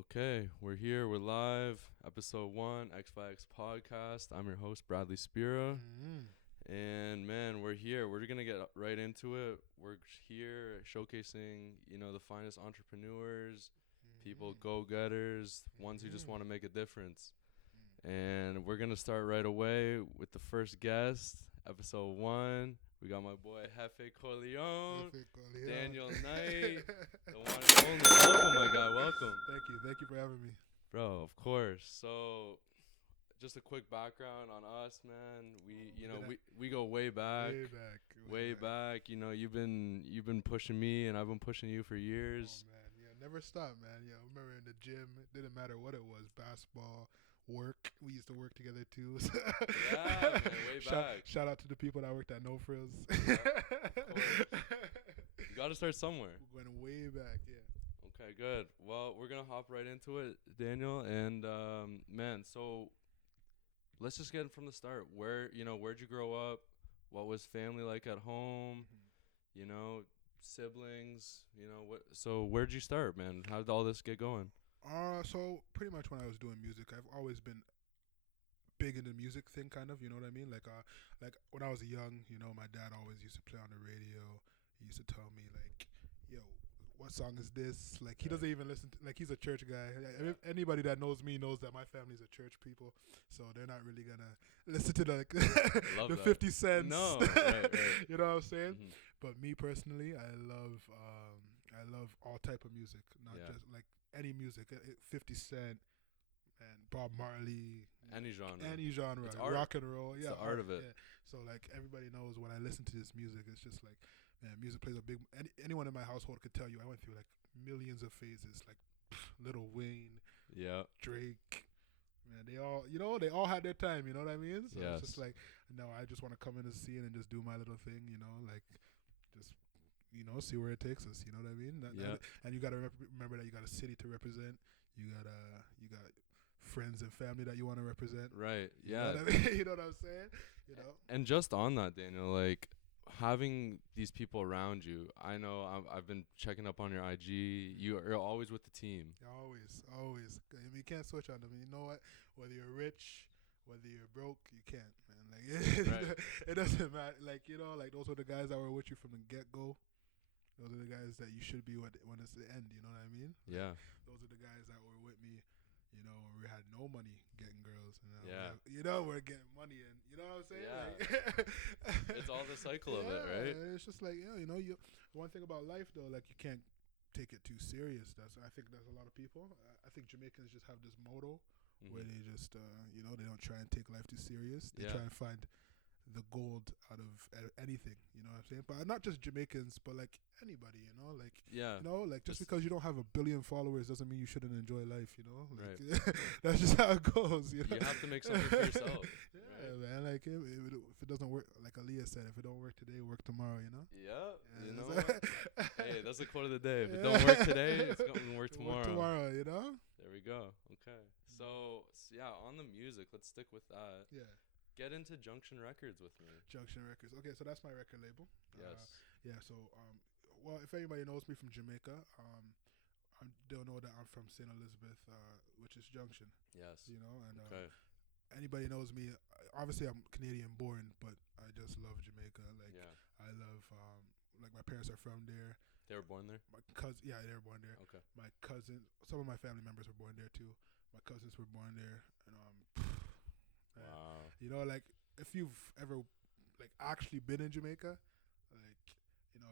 Okay, we're here. We're live. Episode 1, XbyxPodcast. I'm your host, Bradley Spira. And, man, we're here. We're going to get right into it. We're here showcasing, the finest entrepreneurs, people, go-getters, ones who just want to make a difference. And we're going to start right away with the first guest, Episode 1. We got my boy, Jefecorleone, Daniel Knight, the one and only. Welcome, my guy. Welcome. Thank you for having me. Bro, of course. So, just a quick background on us, man. We go way back. Way back. You've been pushing me, and I've been pushing you for years. Oh, man. Yeah, never stop, man. Yeah, I remember in the gym, it didn't matter what it was, basketball, work. We used to work together too. Yeah, man, way back. Shout out to the people that worked at No Frills. Yeah, of course. You got to start somewhere. We're going way back, yeah. Okay, good. Well, we're going to hop right into it, Daniel. And, man, so let's just get from the start. Where'd you grow up? What was family like at home? Siblings, So where'd you start, man? How did all this get going? So pretty much when I was doing music, I've always been big in the music thing, kind of, you know what I mean? Like when I was young, my dad always used to play on the radio. He used to tell me, like, yo, what song is this? Like, he doesn't even listen to, like, he's a church guy. Anybody that knows me knows that my family's a church people, so they're not really gonna listen to the 50 cents. No, right. You know what I'm saying? Mm-hmm. But me personally, I love all type of music, not just like any music. 50 Cent and Bob Marley. Any genre. It's Art. Rock and roll. It's Yeah, the art of it. Yeah. So like everybody knows when I listen to this music, it's just like, man, music plays a big. Anyone in my household could tell you I went through like millions of phases, like Lil Wayne, Drake. Man, they all had their time. You know what I mean? So yes. It's just like, no, I just want to come in the scene and just do my little thing. Like just. See where it takes us. You know what I mean? And you got to remember that you got a city to represent. You got friends and family that you want to represent. Right. Yeah. You know what I mean? You know what I'm saying? And just on that, Daniel, like having these people around you. I know I've been checking up on your IG. You're always with the team. Always. I mean, you can't switch on them. You know what? Whether you're rich, whether you're broke, you can't, man. Like it doesn't matter. Like like those are the guys that were with you from the get go. Those are the guys that you should be with when it's the end, you know what I mean? Yeah. Those are the guys that were with me, when we had no money getting girls. We're getting money and, you know what I'm saying? Yeah. Like it's all the cycle of it, right? It's just like, one thing about life, though, like you can't take it too serious. I think there's a lot of people. I think Jamaicans just have this motto where they just, they don't try and take life too serious. They try and find the gold out of anything, you know what I'm saying? But not just Jamaicans, but like anybody, like just because you don't have a billion followers doesn't mean you shouldn't enjoy life, like right. That's just how it goes, You have to make something for yourself. Yeah, right? Man, like if it doesn't work, like Aaliyah said, if it don't work today, work tomorrow, Yeah, you know what? Hey, that's the quote of the day. If it don't work today, it's going to work tomorrow. There we go. Okay. So on the music, let's stick with that. Yeah. Get into Junction Records with me. Junction Records. Okay, so that's my record label. Yes. So, if anybody knows me from Jamaica, they'll know that I'm from St. Elizabeth, which is Junction. Yes. And okay. Anybody knows me. Obviously, I'm Canadian born, but I just love Jamaica. Like, I love, like my parents are from there. They were born there? My cousin, they were born there. Okay. My cousin, some of my family members were born there too. My cousins were born there, and wow. Like if you've ever like actually been in Jamaica, like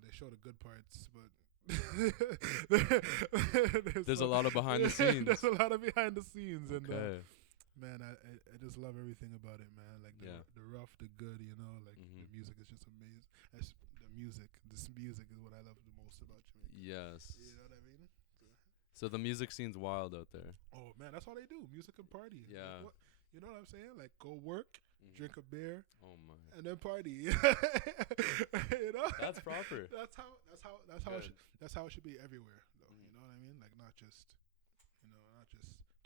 they show the good parts, but there's a lot of behind the scenes. There's a lot of behind the scenes, and man, I just love everything about it, man. Like the rough, the good, like the music is just amazing. This music is what I love the most about Jamaica. Yes. You know what I mean? So the music scene's wild out there. Oh man, that's all they do, music and party. Yeah. Like, you know what I'm saying? Like go work, drink a beer, and then party. That's proper. That's how it should be everywhere, though. You know what I mean? Like not just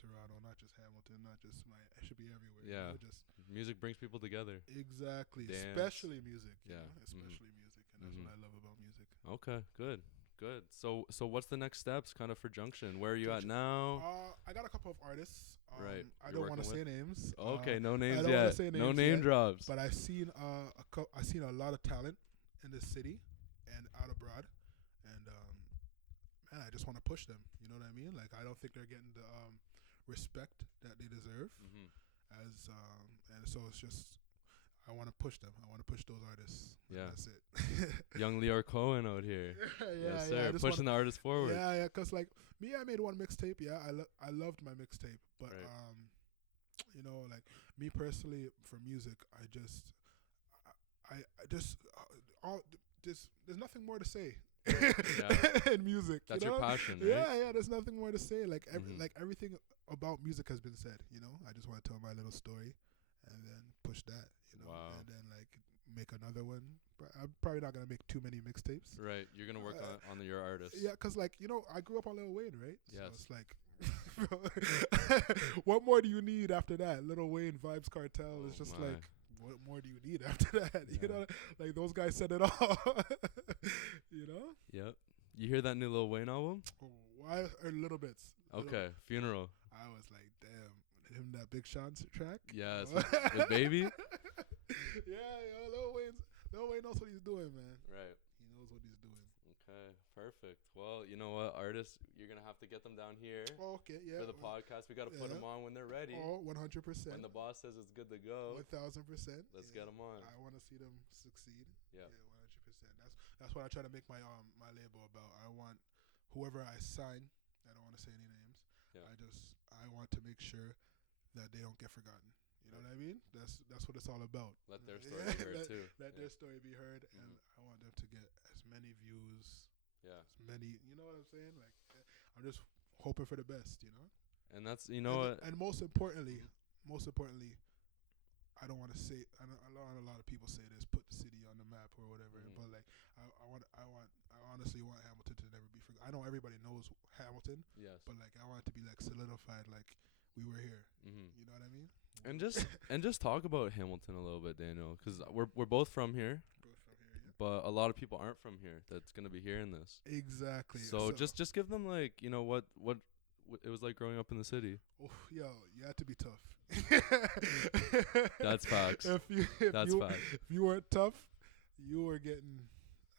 Toronto, not just Hamilton, not just it should be everywhere. Yeah. Just music brings people together. Exactly. Dance. Especially music. Yeah. Especially music, and that's what I love about music. Okay, good. Good. So what's the next steps kind of for Junction? Where are you at now? I got a couple of artists. Right. I You're don't want to working say names. Okay, no I names don't wanna yet. say names No name yet, drops. But I've seen I seen a lot of talent in this city and out abroad, and man, I just want to push them. You know what I mean? Like I don't think they're getting the respect that they deserve. As and so it's just I want to push them. I want to push those artists. Yeah. That's it. Young Leor Cohen out here. Yes, sir. Pushing the artist forward. Yeah. Cause like me, I made one mixtape. Yeah, I loved my mixtape, but Right. you know, like me personally for music, I just all there's nothing more to say. In music, That's you know? your passion, right? Yeah. There's nothing more to say. Like Mhm. everything about music has been said. You know, I just want to tell my little story, and then push that. You know, Wow. and then like make another one. But I'm probably not gonna make too many mixtapes. Right. You're gonna work on your artist. Yeah, cause like you know, I grew up on Lil Wayne, right? Yes. So it's like, what more do you need after that? Lil Wayne, Vibes Cartel is just my. like, what more do you need after that? Yeah. You know, like those guys said it all. You know? Yep. You hear that new Lil Wayne album? Why are little bits? Okay. Funeral. I was like, damn, him that Big Sean track. Yes. With Baby. Yeah, Lil Wayne knows what he's doing, man. Right. He knows what he's doing. Okay. Perfect. Well, you know what, artists, you're gonna have to get them down here Oh, okay, yeah. for the podcast. We gotta put them on when they're ready. Oh, 100%. When the boss says it's good to go, 1,000%. let's get them on. I want to see them succeed. Yeah. 100%. That's what I try to make my my label about. I want whoever I sign. I don't want to say any names. Yeah. I want to make sure that they don't get forgotten. You know what I mean? That's what it's all about. Let their story be heard too. Let their story be heard, and I want them to get as many views. Yeah. As many. You know what I'm saying? Like I'm just hoping for the best. You know. And that's what. And most importantly, I don't want to say. I know a lot of people say this, put the city on the map or whatever. But like, I honestly want Hamilton to never be forgotten. I know everybody knows Hamilton. Yes. But like, I want it to be like solidified, like we were here. You know what I mean? And just talk about Hamilton a little bit, Daniel, because we're both from here. But a lot of people aren't from here that's gonna be hearing this. Exactly. So just give them like what it was like growing up in the city. Oh, yo, you had to be tough. That's facts. If you weren't tough, you were getting.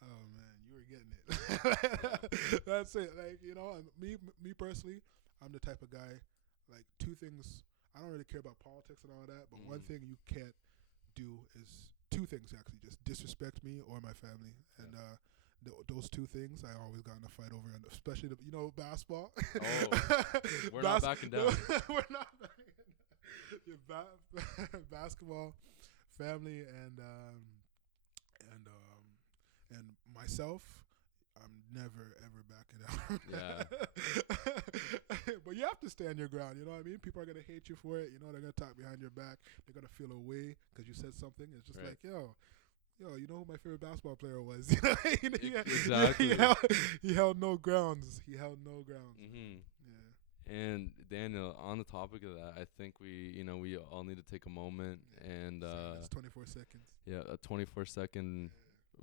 Oh man, you were getting it. That's it. Like me personally, I'm the type of guy. Like two things. I don't really care about politics and all that, but one thing you can't do is two things actually. Just disrespect me or my family, and those two things I always got in a fight over, and especially basketball. Oh, we're not backing down. We're not backing down. Basketball, family, and myself. I'm never ever backing down. Yeah. But you have to stand your ground. You know what I mean? People are gonna hate you for it. You know they're gonna talk behind your back. They're gonna feel away because you said something. It's just like yo, you know who my favorite basketball player was? Exactly. He held no grounds. Mm-hmm. Yeah. And Daniel, on the topic of that, I think we all need to take a moment and it's 24 seconds. Yeah, a 24-second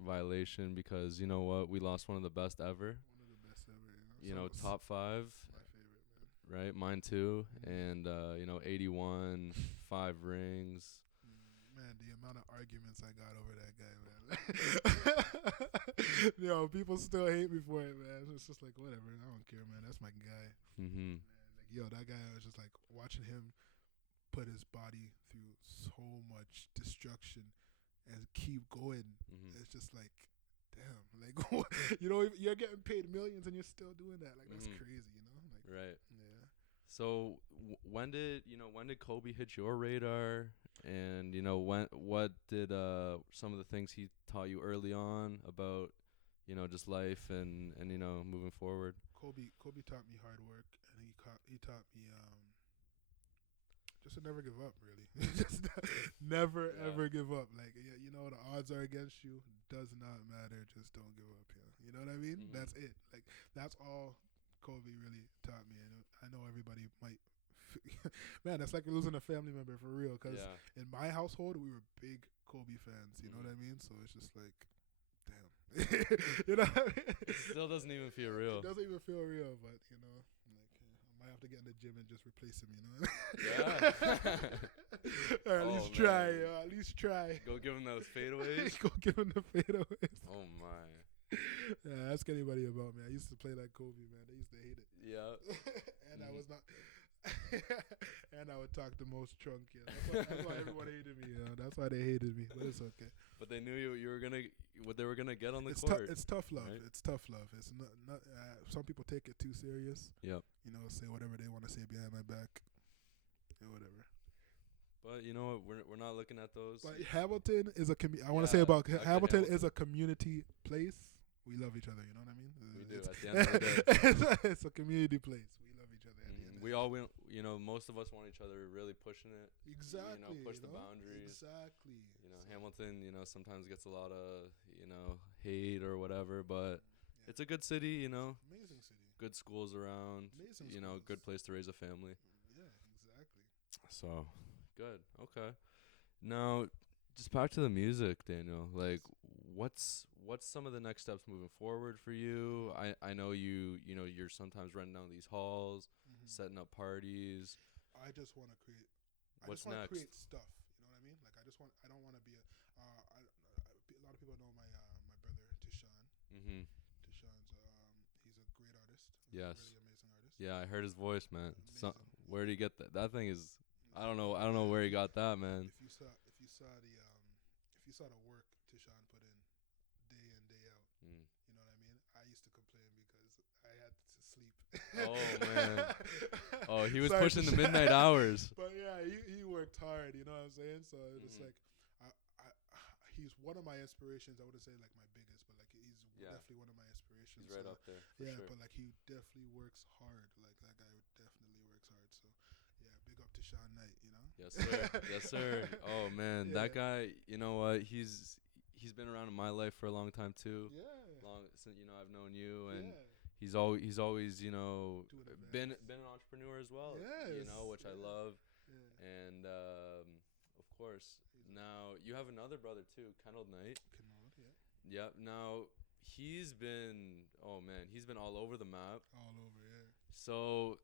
violation because you know what? We lost one of the best ever. One of the best ever. You know, top 5. My favorite, man. Right, mine too. And 81, 5 rings. Man, the amount of arguments I got over that guy, man. Yo, people still hate me for it, man. It's just like whatever. I don't care, man. That's my guy. Mm-hmm. Man, like that guy. I was just like watching him put his body through so much destruction and keep going. It's just like, damn, like you're getting paid millions and you're still doing that. Like that's crazy, Like, right. Yeah. So when did Kobe hit your radar? And what did some of the things he taught you early on about just life and moving forward? Kobe taught me hard work, and he taught me just to never give up. Really, just never ever give up. Like the odds are against you. Does not matter. Just don't give up. You know what I mean? That's it. Like that's all Kobe really taught me, and I know everybody might. Man, that's like losing a family member for real. Because in my household, we were big Kobe fans. You know what I mean? So it's just like, damn. You know what I mean? It still doesn't even feel real. It doesn't even feel real, but you know, like I might have to get in the gym and just replace him. You know? Yeah. Or at Oh, least try. man. At least try. Go give him those fadeaways. Go give him the fadeaways. Oh my. Yeah, ask anybody about me. I used to play like Kobe, man. I used to hate it. Yeah. And I was not. And I would talk the most drunk. Yeah, that's why everyone hated me. That's why they hated me. But it's okay. But they knew you were gonna what they were gonna get on the It's court. it's tough love. right? It's tough love. It's not. Some people take it too serious. Yep. You know, say whatever they want to say behind my back. Yeah, whatever. But you know what? We're not looking at those. But Hamilton is a I want to say Yeah, about okay, Hamilton Hamilton. is a community place. We love each other. You know what I mean? We do. It's- At the end of the day, it's a community place. We love each other. At the end of we the all win. You know, most of us want each other really pushing it. Exactly. push the boundaries. Exactly. You know, Hamilton. You know, sometimes gets a lot of hate or whatever, but Yeah. it's a good city. You know, Amazing city. good schools around. Amazing You know, schools. good place to raise a family. Yeah, exactly. So, good. Okay. Now, just back to the music, Daniel. Like, what's some of the next steps moving forward for you? I know you're sometimes renting out these halls, setting up parties. I just want to create. I What's just want to next? create stuff. You know what I mean? Like I don't want to be a. A lot of people know my brother Tishan. Mhm. Tishan's he's a great artist. Yes. Really amazing artist. Yeah, I heard his voice, man. So, Amazing. where did he get that? That thing is. I don't know where he got that, man. If you saw the work Tishan put in day in day out, Mm. you know what I mean? I used to complain because I had to sleep. Oh, man. Oh, he was Sorry, pushing the Tishan. midnight hours. But yeah, he worked hard. You know what I'm saying? So it's Mhm. like, he's one of my inspirations. I wouldn't say like my biggest, but like he's Yeah. definitely one of my inspirations. He's right so up there. For yeah, sure. but like he definitely works hard. Like that guy definitely works hard. So yeah, big up to Sean Knight. You know. Yes, sir. Yes, sir. Oh man, that Yeah. guy. You know what? He's been around in my life for a long time too. Yeah. Long since I've known you, and yeah. he's always Doing been events. an entrepreneur as well. Yes, Which I yeah. love, Yeah. and of course now you have another brother too, Kendall Knight. Yeah. Yep. Now he's been all over the map. All over. Yeah. So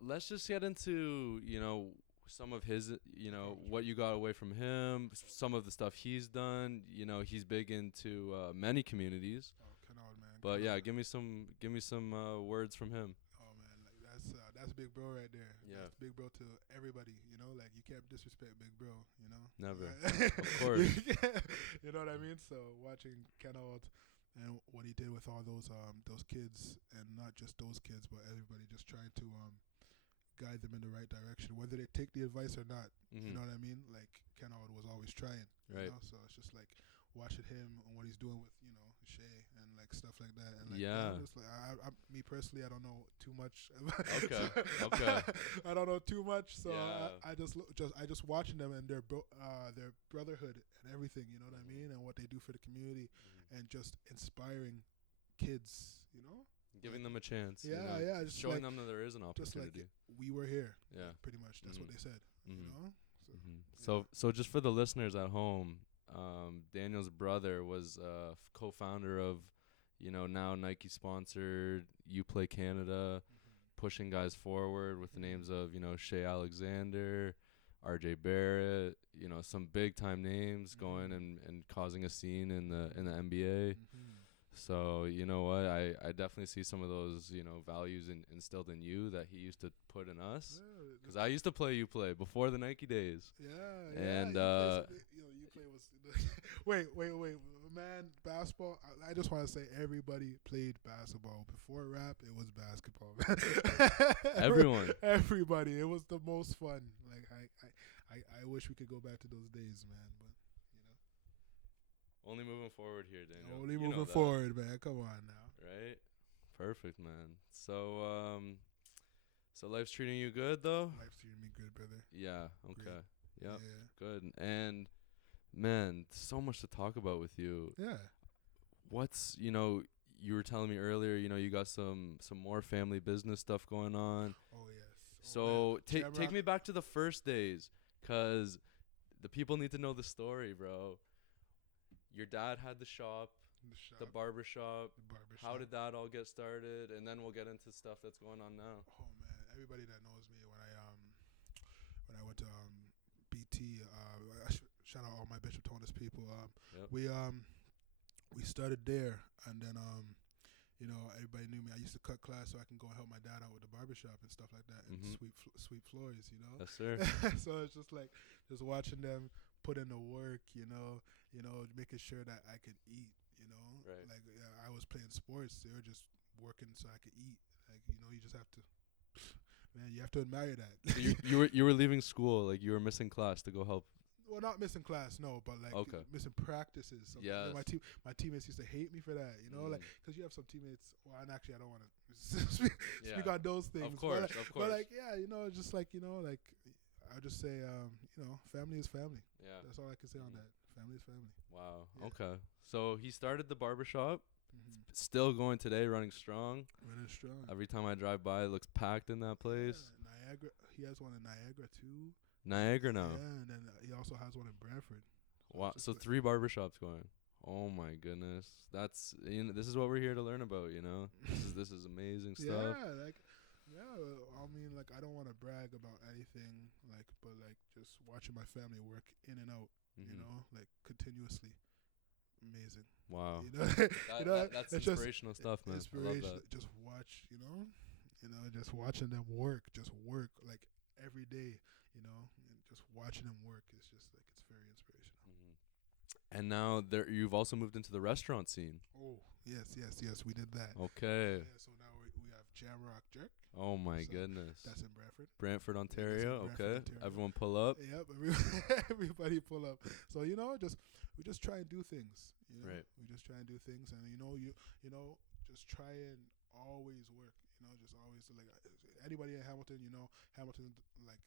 let's just get into some of his what you got away from him, some of the stuff he's done. He's big into many communities. Oh, Canard, man. But yeah, Canard. give me some words from him. Oh man, like that's big bro right there. Yeah. That's big bro to everybody. You know, like you can't disrespect big bro. You know. Never. Of course. You know what I mean? So watching Canard and what he did with all those kids, and not just those kids, but everybody, just trying to guide them in the right direction, whether they take the advice or not. Mhm. You know what I mean? Like Canard was always trying. Right. You know? So it's just like watching him and what he's doing with Shay and like stuff like that. And like Yeah. I'm just like me personally, I don't know too much. Okay. Okay. I don't know too much, so Yeah. I just watching them and their brotherhood and everything. You know what I mean? And what they do for the community, and just inspiring kids. You know, Giving them a chance. Yeah, yeah, just showing like- them that there is an just like opportunity. we were here. Yeah. Pretty much. That's what Mhm. they said. You Mhm. know. So, So just for the listeners at home, Daniel's brother was co-founder of, now Nike sponsored You Play Canada, pushing guys forward with the names of, Shea Alexander, RJ Barrett, some big time names going and causing a scene in the NBA. So you know what, I definitely see some of those values instilled in you that he used to put in us. Because I used to play You Play before the Nike days. Yeah, And, you play was wait, man, basketball. I just want to say everybody played basketball before rap. It was basketball. Everyone. Everybody. It was the most fun. Like I wish we could go back to those days, man. But Only moving forward here, Daniel. only You know moving that, forward, man. Come on now. right? Perfect, man. So so life's treating you good though? Life's treating me good, brother. Yeah. Okay. Yep. Yeah. Good. And man, so much to talk about with you. Yeah. What's you were telling me earlier, you got some more family business stuff going on. Oh yes. So take Shamrock. me back to the first days, 'cause the people need to know the story, bro. Your dad had the shop. the barbershop. The barbershop. How did that all get started? And then we'll get into stuff that's going on now. Oh man, everybody that knows me when I went to BT, shout out all my Bishop Tonus people. Yep. We started there, and then everybody knew me. I used to cut class so I can go help my dad out with the barbershop and stuff like that, and sweep floors. Yes, sir. So it's just like just watching them put in the work. Making sure that I could eat. Right. Like I was playing sports. They were just working so I could eat. Like you just have to. Man, you have to admire that. So you were leaving school, like you were missing class to go help. Well, not missing class, no, but like missing practices. Yeah. My teammates used to hate me for that, like because you have some teammates. Well, and actually, I don't want to speak on those things. Of course. But like, just like like I'll just say, family is family. Yeah. That's all I can say on that. Family is family. Wow. Yeah. Okay. So he started the barbershop. Still going today, running strong. Running strong. Every time I drive by, it looks packed in that place. Yeah, Niagara. He has one in Niagara too. Niagara now. Yeah, and then he also has one in Brantford. Wow. So 3 barbershops going. Oh my goodness. That's this is what we're here to learn about. This is amazing stuff. I mean, like I don't want to brag about anything, but just watching my family work in and out. Like continuously. Amazing. Wow. That's it's inspirational stuff, man. I love that. Just watch, just watching them work, like every day, and just watching them work is just like it's very inspirational. And now you've also moved into the restaurant scene. Oh yes, we did that. Okay. Yeah, so now we have Jamrock Jerk. Oh my goodness. That's in Brantford, Ontario. Yeah, Okay. Ontario. Everyone pull up. Yep. Everybody pull up. So we just try and do things. Right. We just try and do things, and just try and always work. Just always like anybody in Hamilton. Hamilton like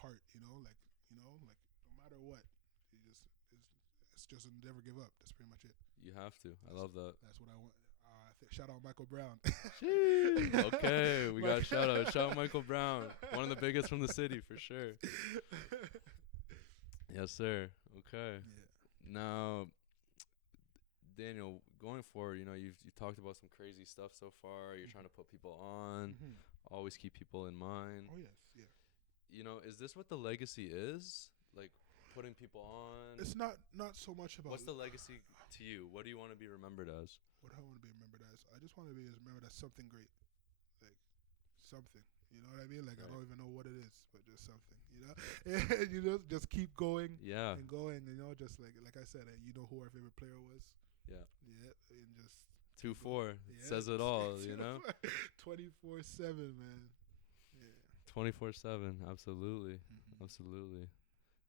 heart. Like no matter what, it's just never give up. That's pretty much it. You have to. I love that. That's what I want. Shout out Michael Brown. Okay, we got a shout out. Shout out Michael Brown, one of the biggest from the city for sure. Yes, sir. Okay. Yeah. Now, Daniel, going forward, you've talked about some crazy stuff so far. You're trying to put people on, always keep people in mind. Oh yes, yeah. Is this what the legacy is? Like putting people on? It's not so much about. What's the legacy to you? What do you want to be remembered as? What do I want to be remembered as? I just want to be remembered as something great, like something. You know what I mean? Like right. I don't even know what it is, but just something. And just keep going. Yeah. And going. Just like I said, who our favorite player was. Yeah. Yeah. And just 2-4 says it all. 24/7, man. Yeah. 24/7. Absolutely. Absolutely.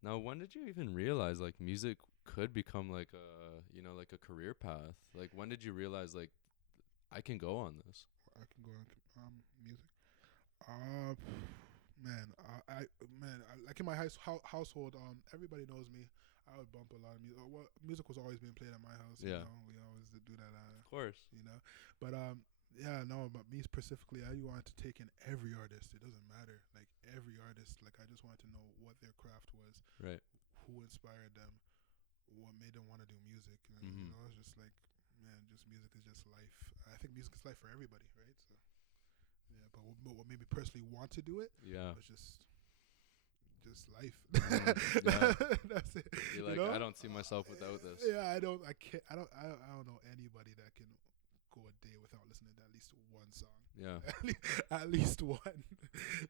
Now, when did you even realize like music could become like a career path? Like when did you realize like I can go on this? I can go on music. Like in my household, everybody knows me. I would bump a lot of music. Well, music was always being played at my house. Yeah. We always did do that. Of course. But but me specifically, I wanted to take in every artist. It doesn't matter. Like every artist, like I just wanted to know what their craft was. Right. Who inspired them. What made them want to do music. And, it's just like, man, just music is just life. I think music is life for everybody, right? So, yeah, but what made me personally want to do it was just life. Yeah. That's it. You're like, I don't see myself without this. Yeah, I don't know anybody that can go a day without listening to at least one song. Yeah. At least one.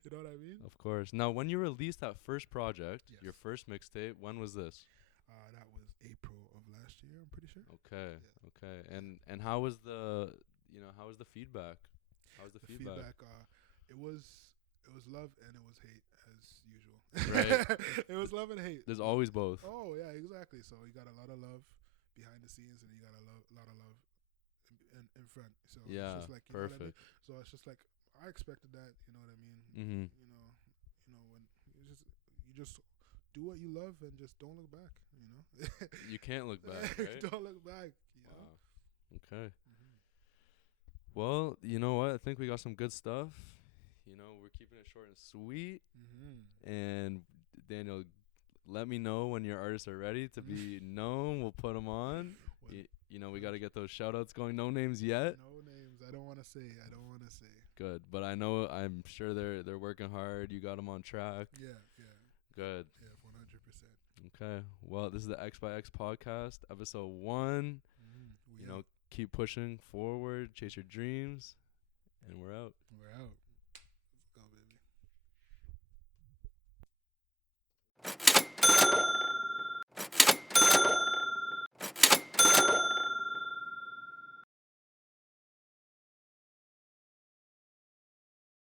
You know what I mean? Of course. Now, when you released that first project, your first mixtape, when was this? That was April of last year, I'm pretty sure. Okay. Yeah. Okay. And how was the feedback? How was the feedback? It was love and it was hate as usual. Right. It was love and hate. There's always both. Oh yeah, exactly. So you got a lot of love behind the scenes, and you got a lot of love in front. So yeah, it's just like perfect. So it's just like I expected that. You know what I mean? Mm-hmm. When you just do what you love and just don't look back. You can't look back, right? Don't look back. Wow. Okay. Well, you know what? I think we got some good stuff. We're keeping it short and sweet. And Daniel, let me know when your artists are ready to be known. We'll put them on. You know, we got to get those shout outs going. No names yet. No names. I don't want to say. Good. But I'm sure they're working hard. You got them on track. Yeah. Good. Yeah, 100%. Okay. Well, this is the XbyxPodcast, episode 1. You know, keep pushing forward, chase your dreams, and we're out.